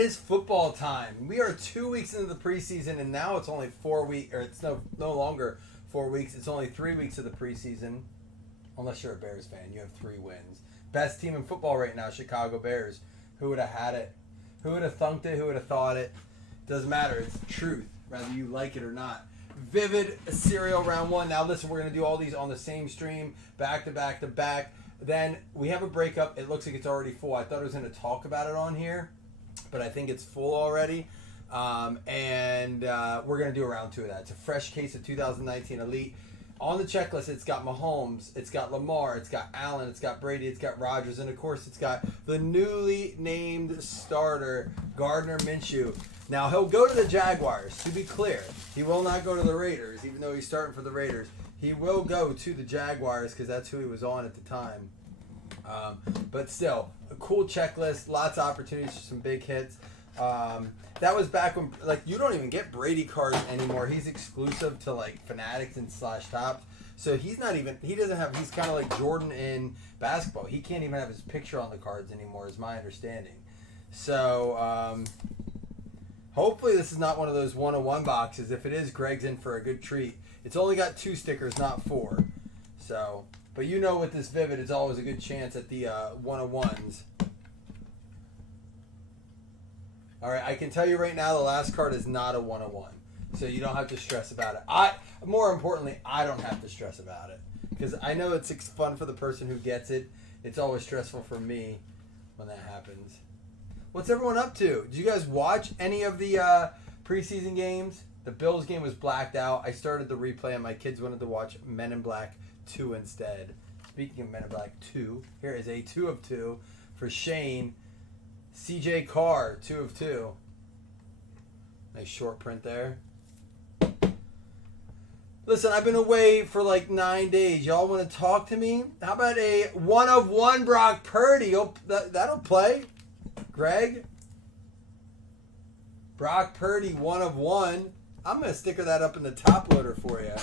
is football time. We are 2 weeks into the preseason, and now it's only 4 weeks, or it's no longer 4 weeks. It's only 3 weeks of the preseason. Unless you're a Bears fan, you have 3 wins. Best team in football right now, Chicago Bears. Who would have had it? Who would have thunked it? Who would have thought it? Doesn't matter. It's the truth, whether you like it or not. Vivid Serial Round 1. Now listen, we're going to do all these on the same stream, back to back to back. Then we have a breakup. It looks like it's already full. I thought I was going to talk about it on here, but I think it's full already. And we're going to do a round 2 of that. It's a fresh case of 2019 Elite. On the checklist, it's got Mahomes, it's got Lamar, it's got Allen, it's got Brady, it's got Rodgers, and of course it's got the newly named starter, Gardner Minshew. Now, he'll go to the Jaguars, to be clear. He will not go to the Raiders, even though he's starting for the Raiders. He will go to the Jaguars because that's who he was on at the time. But still, a cool checklist, lots of opportunities for some big hits. That was back when, like, you don't even get Brady cards anymore. He's exclusive to, like, Fanatics and /Topps. So he's not even, he's kind of like Jordan in basketball. He can't even have his picture on the cards anymore, is my understanding. So, hopefully this is not one of those 101 boxes. If it is, Greg's in for a good treat. It's only got 2 stickers, not 4. So, but you know with this Vivid, it's always a good chance at the 101s. All right, I can tell you right now the last card is not a 101. So you don't have to stress about it. More importantly, I don't have to stress about it. Because I know it's fun for the person who gets it. It's always stressful for me when that happens. What's everyone up to? Did you guys watch any of the preseason games? The Bills game was blacked out. I started the replay and my kids wanted to watch Men in Black 2 instead. Speaking of Men in Black 2, here is a 2 of 2 for Shane. CJ Carr, 2 of 2. Nice short print there. Listen, I've been away for like 9 days. Y'all want to talk to me? How about a 1 of 1 Brock Purdy? That'll play. Greg? Brock Purdy, 1 of 1. I'm going to sticker that up in the top loader for you.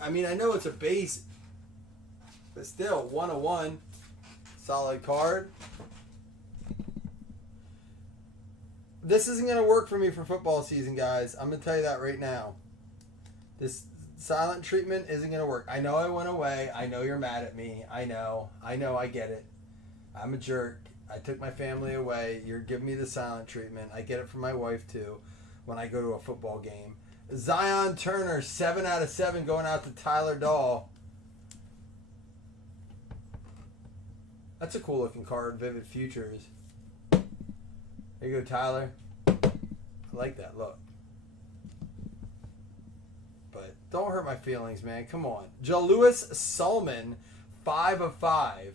I mean, I know it's a base, but still, 1 of 1. Solid card. This isn't going to work for me for football season, guys. I'm going to tell you that right now. This silent treatment isn't going to work. I know I went away. I know you're mad at me. I know. I get it. I'm a jerk. I took my family away. You're giving me the silent treatment. I get it from my wife, too, when I go to a football game. Zion Turner, 7 out of 7 going out to Tyler Dahl. That's a cool looking card, Vivid Futures. There you go, Tyler. I like that look. But don't hurt my feelings, man. Come on. Jalewis Sulman, 5 of 5.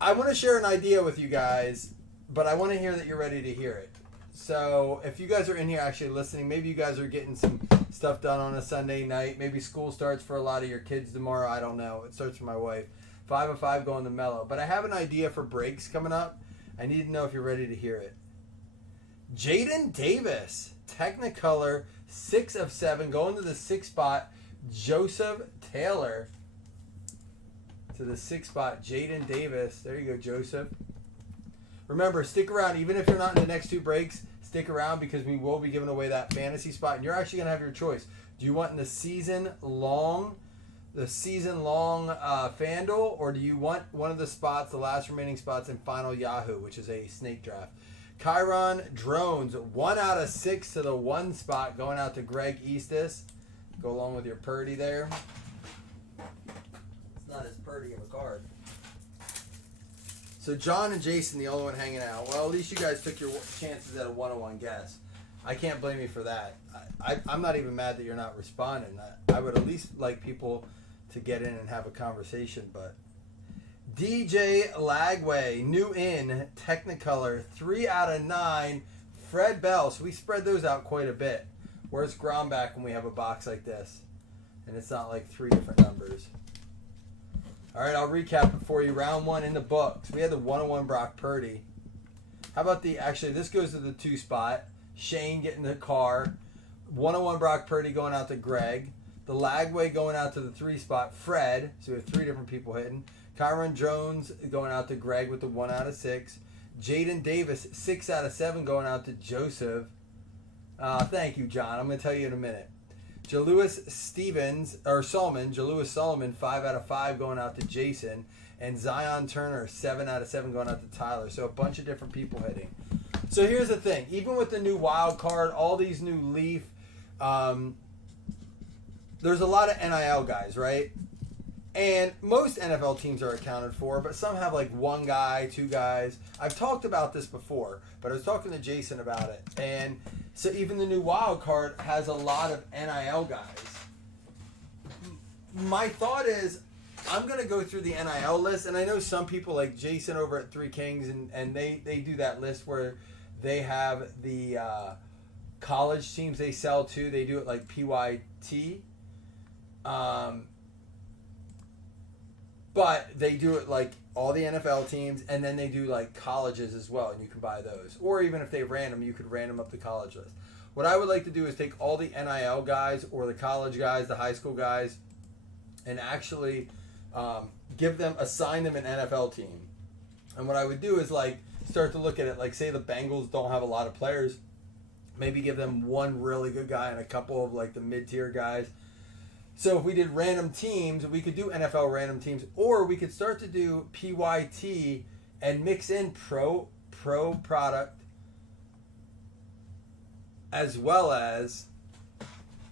I want to share an idea with you guys, but I want to hear that you're ready to hear it. So if you guys are in here actually listening, maybe you guys are getting some stuff done on a Sunday night. Maybe school starts for a lot of your kids tomorrow. I don't know. It starts for my wife. 5 of 5 going to Mellow. But I have an idea for breaks coming up. I need to know if you're ready to hear it. Jaden Davis, Technicolor, 6 of 7, going to the 6th spot. Joseph Taylor to the 6th spot. Jaden Davis. There you go, Joseph. Remember, stick around. Even if you're not in the next 2 breaks, stick around because we will be giving away that fantasy spot. And you're actually going to have your choice. Do you want in the season-long FanDuel, or do you want one of the spots, the last remaining spots in Final Yahoo, which is a snake draft? Chiron Drones, 1 out of 6 to the 1 spot, going out to Greg Eastis. Go along with your Purdy there. It's not as Purdy of a card. So John and Jason, the only one hanging out. Well, at least you guys took your chances at a 101 guess. I can't blame you for that. I'm not even mad that you're not responding. I would at least like people to get in and have a conversation, but DJ Lagway, new in, Technicolor, 3 out of 9. Fred Bell, so we spread those out quite a bit. Where's Gromback when we have a box like this? And it's not like 3 different numbers. All right, I'll recap it for you. Round 1 in the books. We had the 101 Brock Purdy. How about actually, this goes to the 2 spot. Shane getting the car. 101 Brock Purdy going out to Greg. The Lagway going out to the 3 spot. Fred. So we have 3 different people hitting. Kyron Jones going out to Greg with the 1 out of 6. Jaden Davis, 6 out of 7 going out to Joseph. Thank you, John. I'm going to tell you in a minute. Jalewis Solomon, 5 out of 5 going out to Jason. And Zion Turner, 7 out of 7 going out to Tyler. So a bunch of different people hitting. So here's the thing. Even with the new wild card, all these new Leaf, there's a lot of NIL guys, right? And most NFL teams are accounted for, but some have like one guy, two guys. I've talked about this before, but I was talking to Jason about it. And so even the new wild card has a lot of NIL guys. My thought is, I'm going to go through the NIL list, and I know some people like Jason over at Three Kings, and they do that list where they have the college teams they sell to. They do it like PYT. But they do it like all the NFL teams, and then they do like colleges as well, and you can buy those. Or even if they ran them, you could random up the college list. What I would like to do is take all the NIL guys or the college guys, the high school guys, and actually assign them an NFL team. And what I would do is like start to look at it like, say the Bengals don't have a lot of players, maybe give them one really good guy and a couple of like the mid-tier guys. So if we did random teams, we could do NFL random teams, or we could start to do PYT and mix in pro product as well as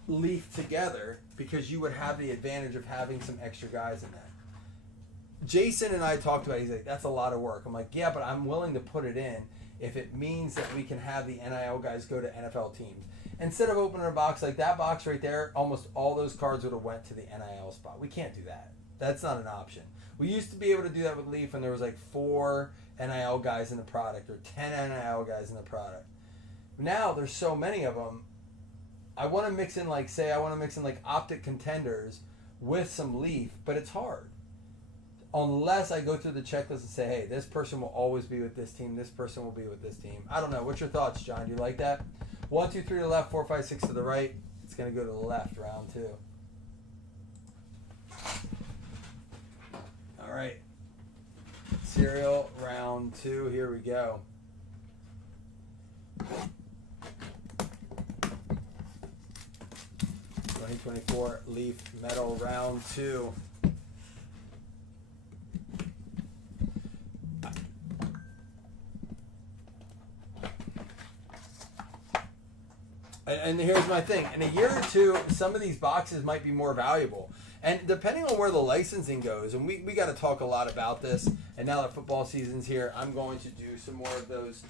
Leaf together, because you would have the advantage of having some extra guys in that. Jason and I talked about it. He's like, that's a lot of work. I'm like, yeah, but I'm willing to put it in if it means that we can have the NIL guys go to NFL teams. Instead of opening a box like that box right there, almost all those cards would have went to the NIL spot. We can't do that. That's not an option. We used to be able to do that with Leaf when there was like 4 NIL guys in the product or 10 NIL guys in the product. Now there's so many of them. I want to mix in like Optic Contenders with some Leaf, but it's hard. Unless I go through the checklist and say, hey, this person will always be with this team, this person will be with this team. I don't know. What's your thoughts, John? Do you like that? 1, 2, 3 to the left, 4, 5, 6 to the right. It's going to go to the left, round 2. All right. Serial round 2. Here we go. '24 Leaf Metal round 2. And here's my thing. In a year or two, some of these boxes might be more valuable. And depending on where the licensing goes, and we got to talk a lot about this, and now that football season's here, I'm going to do some more of those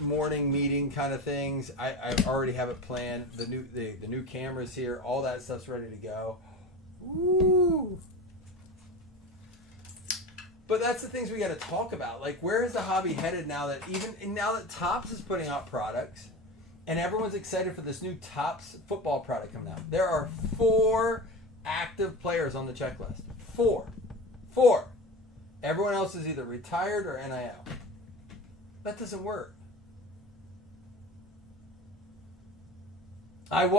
morning meeting kind of things. I already have it planned. The new cameras here, all that stuff's ready to go. Woo! But that's the things we got to talk about. Like, where is the hobby headed now that Topps is putting out products? And everyone's excited for this new Topps football product coming out. There are 4 active players on the checklist. 4. Everyone else is either retired or NIL. That doesn't work. Not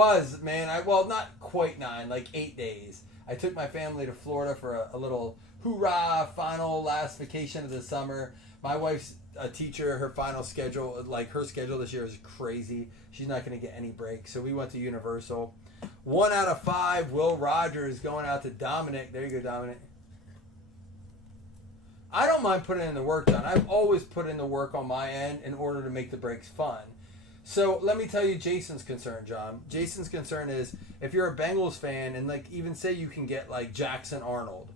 quite 9, like 8 days. I took my family to Florida for a little hoorah final last vacation of the summer. My wife's a teacher. Her final schedule, like her schedule this year is crazy. She's not going to get any breaks. So we went to Universal. 1 out of 5, Will Rogers going out to Dominic. There you go, Dominic. I don't mind putting in the work, John. I've always put in the work on my end in order to make the breaks fun. So let me tell you Jason's concern, John. Jason's concern is if you're a Bengals fan and like even say you can get like Jackson Arnold,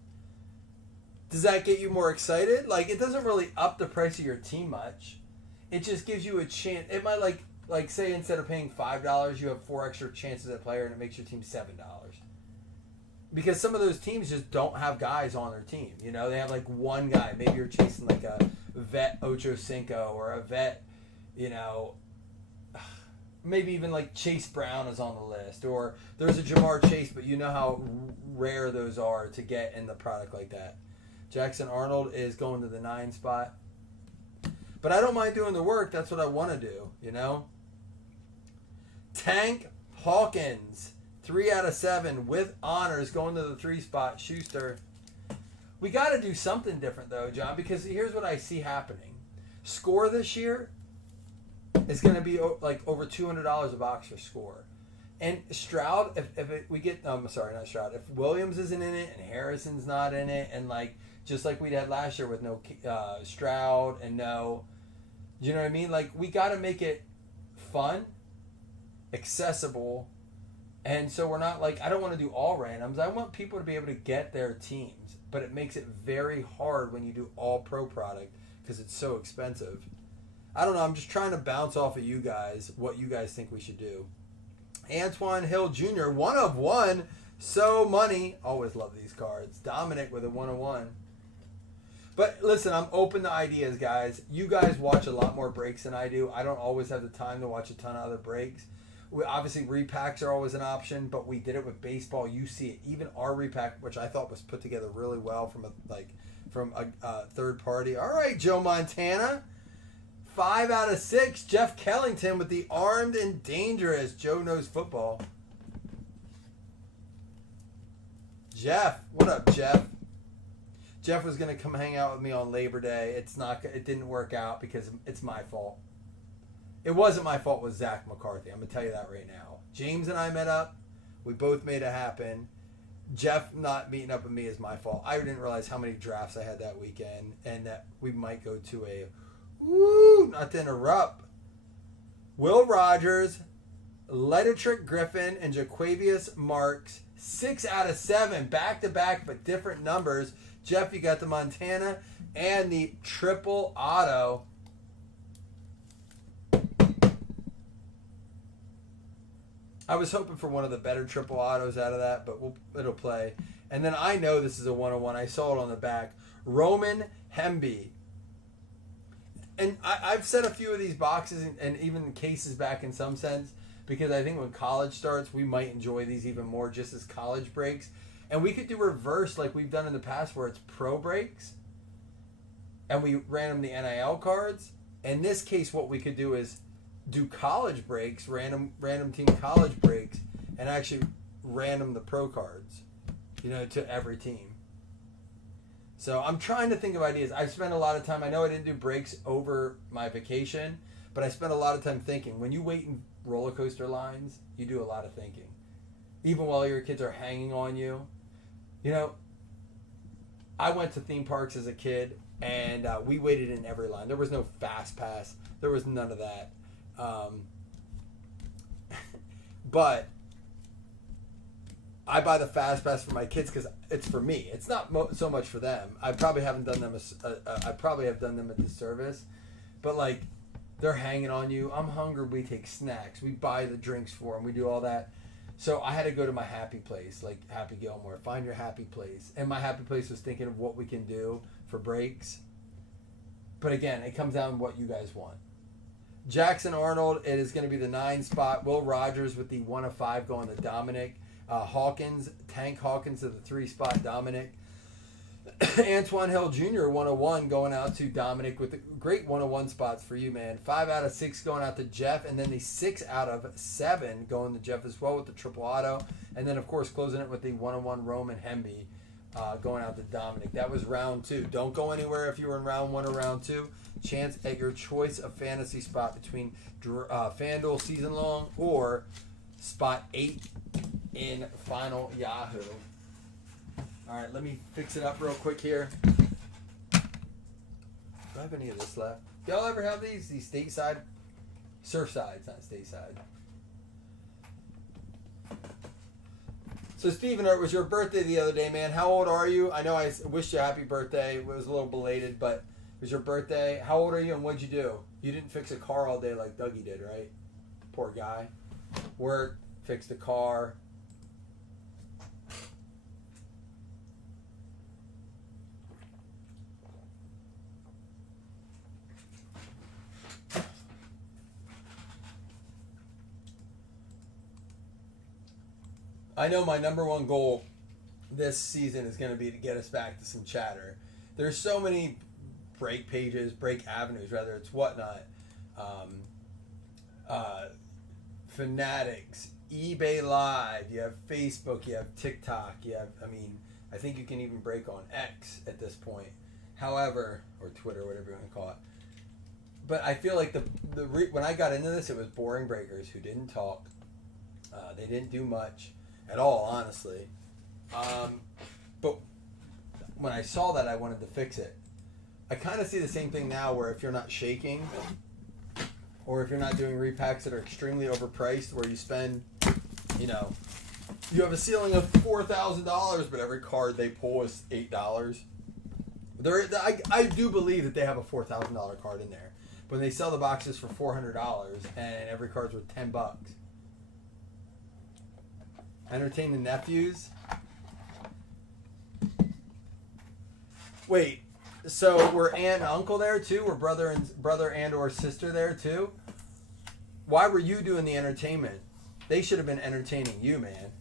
does that get you more excited? Like, it doesn't really up the price of your team much. It just gives you a chance. It might like say instead of paying $5, you have 4 extra chances at player, and it makes your team $7. Because some of those teams just don't have guys on their team. You know, they have like one guy. Maybe you're chasing like a vet Ocho Cinco or a vet, you know, maybe even like Chase Brown is on the list. Or there's a Jamar Chase, but you know how rare those are to get in the product like that. Jackson Arnold is going to the 9 spot. But I don't mind doing the work. That's what I want to do, you know? Tank Hawkins, 3 out of 7 with honors, going to the 3 spot. Schuster. We got to do something different, though, John, because here's what I see happening. Score this year is going to be like over $200 a box for Score. And Stroud, we get, sorry, not Stroud. If Williams isn't in it and Harrison's not in it, and like just like we had last year with no Stroud and no, you know what I mean? Like we got to make it fun, accessible, and so we're not like, I don't want to do all randoms. I want people to be able to get their teams, but it makes it very hard when you do all pro product because it's so expensive. I don't know. I'm just trying to bounce off of you guys what you guys think we should do. Antoine Hill Jr., 1 of 1. So money. Always love these cards. Dominic with a 1 of 1. But listen, I'm open to ideas, guys. You guys watch a lot more breaks than I do. I don't always have the time to watch a ton of other breaks. Obviously, repacks are always an option, but we did it with baseball. You see it. Even our repack, which I thought was put together really well from a third party. All right, Joe Montana. 5 out of 6. Jeff Kellington with the Armed and Dangerous. Joe knows football. Jeff. What up, Jeff? Jeff was going to come hang out with me on Labor Day. It didn't work out because it's my fault. It wasn't my fault with Zach McCarthy. I'm going to tell you that right now. James and I met up. We both made it happen. Jeff not meeting up with me is my fault. I didn't realize how many drafts I had that weekend and that we might go to a... not to interrupt. Will Rogers, Ledetrick Griffin, and Jaquavius Marks. 6 out of 7. Back-to-back, but different numbers. Jeff, you got the Montana and the triple auto. I was hoping for one of the better triple autos out of that, but it'll play. And then I know this is a 101. I saw it on the back. Roman Hemby. And I've set a few of these boxes and even cases back in some sense because I think when college starts, we might enjoy these even more just as college breaks. And we could do reverse like we've done in the past where it's pro breaks and we random the NIL cards. In this case, what we could do is do college breaks, random team college breaks, and actually random the pro cards, to every team. So I'm trying to think of ideas. I've spent a lot of time. I know I didn't do breaks over my vacation, but I spent a lot of time thinking. When you wait in roller coaster lines, you do a lot of thinking. Even while your kids are hanging on you. I went to theme parks as a kid, and we waited in every line. There was no fast pass. There was none of that. But I buy the fast pass for my kids because it's for me. It's not so much for them. I probably haven't done them. I probably have done them a disservice, but like they're hanging on you. I'm hungry. We take snacks. We buy the drinks for them. We do all that. So I had to go to my happy place, like Happy Gilmore. Find your happy place. And my happy place was thinking of what we can do for breaks. But again, it comes down to what you guys want. Jackson Arnold. It is going to be the 9 spot. Will Rogers with the 1 of 5 going to Dominic. Tank Hawkins to the 3 spot, Dominic. Antoine Hill Jr., 101 going out to Dominic with the great 101 spots for you, man. 5 out of 6 going out to Jeff, and then the 6 out of 7 going to Jeff as well with the triple auto. And then, of course, closing it with the 101 Roman Hemby going out to Dominic. That was round 2. Don't go anywhere if you were in round 1 or round 2. Chance at your choice of fantasy spot between FanDuel season long or spot 8 in Final Yahoo. All right, let me fix it up real quick here. Do I have any of this left? Y'all ever have these stateside? Surfsides, not stateside. So, Stephen, it was your birthday the other day, man. How old are you? I know I wished you a happy birthday. It was a little belated, but it was your birthday. How old are you and what'd you do? You didn't fix a car all day like Dougie did, right? Poor guy. Worked, fixed the car. I know my number one goal this season is going to be to get us back to some chatter. There's so many break pages, break avenues, rather it's Whatnot, Fanatics, eBay Live, you have Facebook, you have TikTok, I think you can even break on X at this point. However, or Twitter, whatever you want to call it. but I feel like when I got into this, it was boring breakers who didn't talk. They didn't do much at all, honestly. But when I saw that, I wanted to fix it. I kind of see the same thing now, where if you're not shaking, or if you're not doing repacks that are extremely overpriced, where you spend, you know, you have a ceiling of $4,000, but every card they pull is $8. I do believe that they have a $4,000 card in there. When they sell the boxes for $400 and every card's worth $10. Entertain the nephews. Wait, so were aunt and uncle there too? Were brother and or sister there too? Why were you doing the entertainment? They should have been entertaining you, man.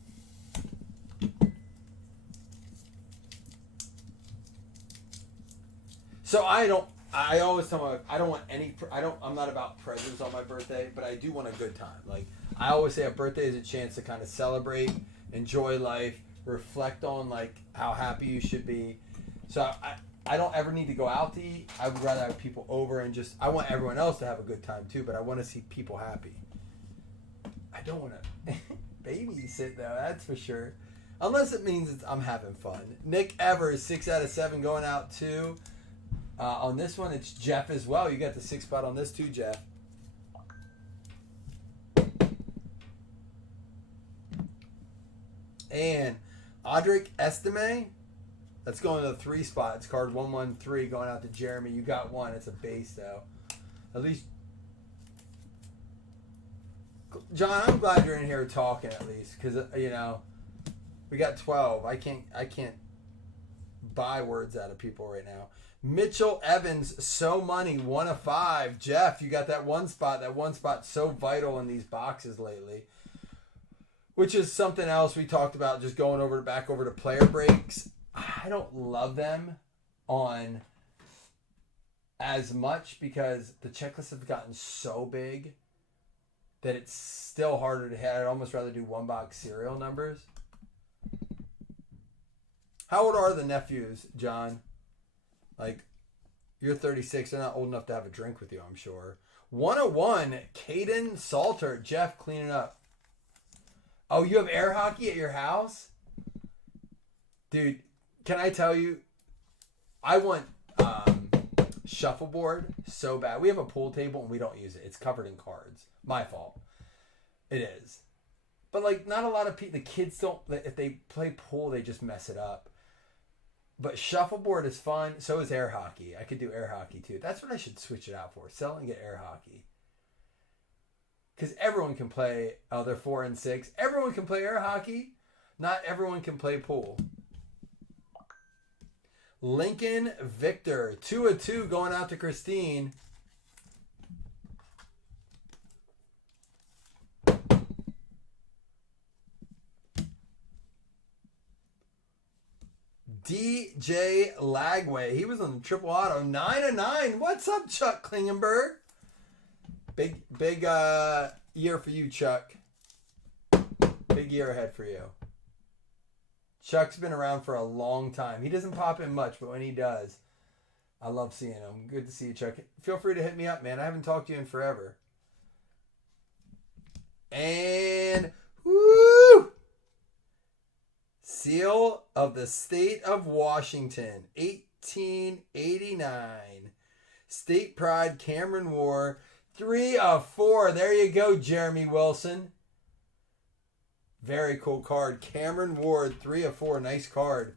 So I always tell my, I'm not about presents on my birthday, but I do want a good time. Like, I always say a birthday is a chance to kind of celebrate, enjoy life, reflect on like how happy you should be. So I don't ever need to go out to eat. I would rather have people over and I want everyone else to have a good time too, but I want to see people happy. I don't want to babysit though, that's for sure. Unless it means I'm having fun. Nick Evers, 6 out of 7 going out too. On this one, it's Jeff as well. You got the 6 spot on this too, Jeff. And Audric Estime, that's going to the 3 spot. It's card 113 going out to Jeremy. You got 1. It's a base though. At least, John, I'm glad you're in here talking at least, because you know we got 12. I can't buy words out of people right now. Mitchell Evans, so money, 1 of 5. Jeff, you got that 1 spot. That 1 spot so vital in these boxes lately. Which is something else we talked about, just going back over to player breaks. I don't love them on as much because the checklists have gotten so big that it's still harder to hit. I'd almost rather do 1 box serial numbers. How old are the nephews, John? Like, you're 36. They're not old enough to have a drink with you, I'm sure. 101, Caden Salter. Jeff, cleaning up. Oh, you have air hockey at your house? Dude, can I tell you? I want shuffleboard so bad. We have a pool table and we don't use it. It's covered in cards. My fault. It is. But, like, not a lot of people, the kids don't, if they play pool, they just mess it up. But shuffleboard is fun. So is air hockey. I could do air hockey too. That's what I should switch it out for. Sell and get air hockey. Because everyone can play. Oh, they're 4 and 6. Everyone can play air hockey. Not everyone can play pool. Lincoln Victor. 2 of 2 going out to Christine. DJ Lagway. He was on the triple auto. 9 of 9. What's up, Chuck Klingenberg? Big year for you, Chuck. Big year ahead for you. Chuck's been around for a long time. He doesn't pop in much, but when he does, I love seeing him. Good to see you, Chuck. Feel free to hit me up, man. I haven't talked to you in forever. And woo! Seal of the State of Washington, 1889. State Pride, Cameron War, 3 of 4. There you go, Jeremy Wilson. Very cool card. Cameron Ward, 3 of 4. Nice card.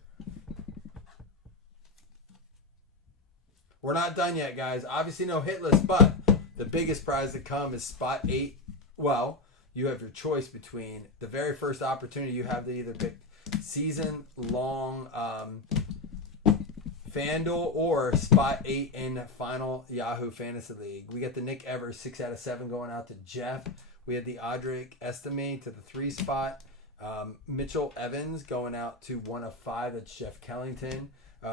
We're not done yet, guys. Obviously no hit list, but the biggest prize to come is spot 8. Well, you have your choice between the very first opportunity you have to either pick season-long FanDuel or spot 8 in final Yahoo Fantasy League. We got the Nick Evers 6 out of 7 going out to Jeff. We had the Audric Estime to the 3 spot. Mitchell Evans going out to 1 of 5. That's Jeff Kellington.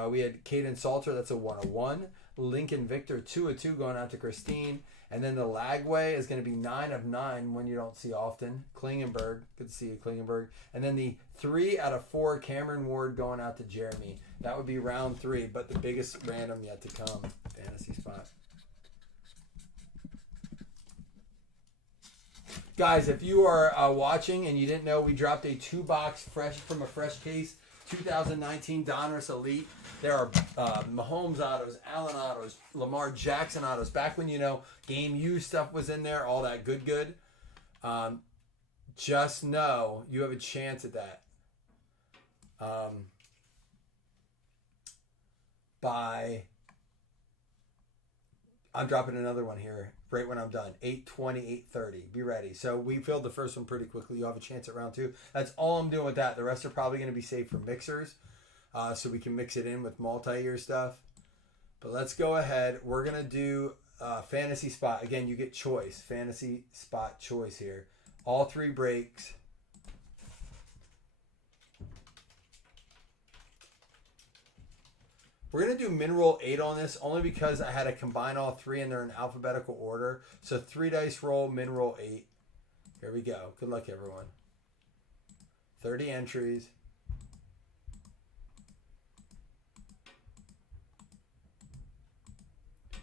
We had Caden Salter. That's a 1 of 1. Lincoln Victor 2 of 2 going out to Christine. And then the Lagway is going to be 9 of 9, one you don't see often. Klingenberg. Good to see you, Klingenberg. And then the 3 out of 4 Cameron Ward going out to Jeremy. That would be round 3, but the biggest random yet to come. Fantasy spot. Guys, if you are watching and you didn't know, we dropped a 2-box fresh from a fresh case 2019 Donruss Elite. There are Mahomes autos, Allen autos, Lamar Jackson autos. Back when, Game U stuff was in there, all that good. Just know you have a chance at that. I'm dropping another one here right when I'm done. 8:20, 8:30. Be ready. So we filled the first one pretty quickly. You'll have a chance at round 2. That's all I'm doing with that. The rest are probably going to be saved for mixers. So we can mix it in with multi-year stuff. But let's go ahead. We're going to do fantasy spot. Again, you get choice. Fantasy spot choice here. All 3 breaks. We're going to do Mineral 8 on this only because I had to combine all 3 and they're in alphabetical order. So 3 dice roll, Mineral 8. Here we go. Good luck, everyone. 30 entries.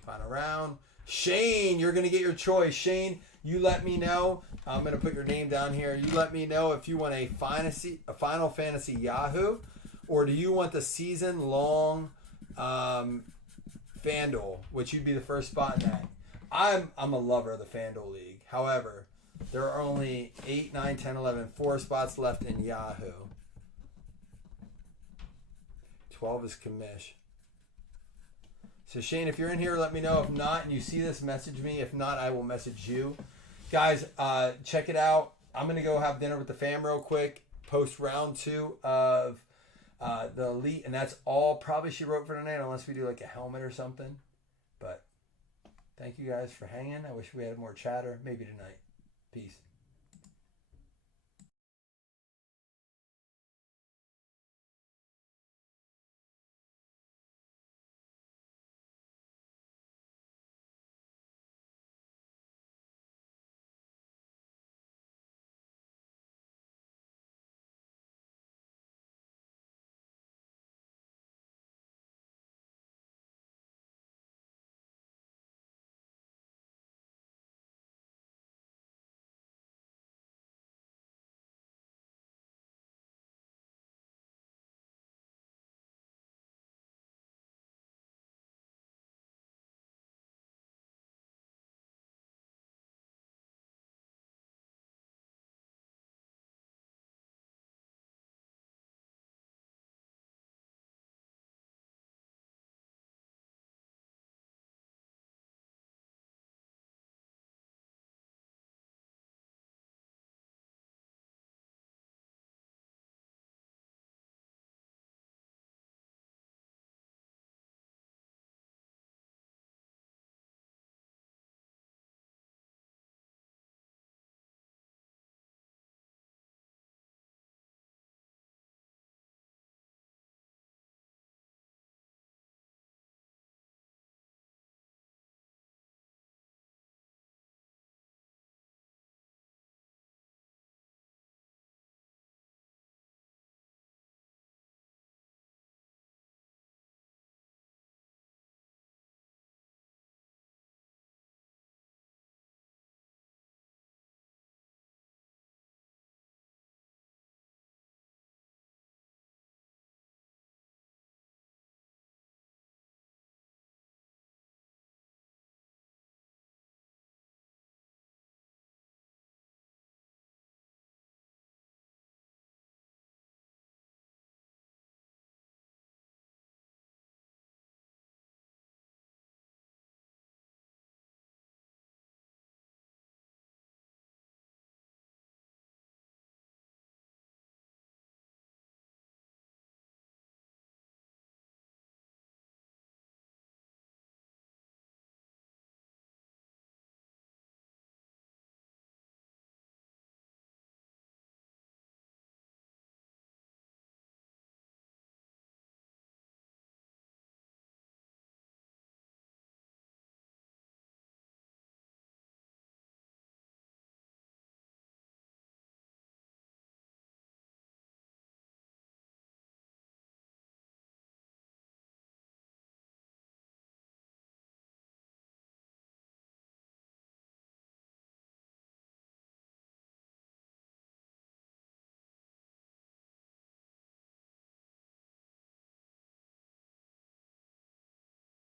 Final round. Shane, you're going to get your choice. Shane, you let me know. I'm going to put your name down here. You let me know if you want a Final Fantasy Yahoo, or do you want the season-long FanDuel, which you'd be the first spot in that. I'm a lover of the FanDuel League. However, there are only 8, 9, 10, 11, 4 spots left in Yahoo. 12 is commish. So Shane, if you're in here, let me know. If not, and you see this, message me. If not, I will message you. Guys, check it out. I'm going to go have dinner with the fam real quick. Post round 2 of the Elite, and that's all probably she wrote for tonight, unless we do like a helmet or something. But thank you guys for hanging. I wish we had more chatter. Maybe tonight. Peace.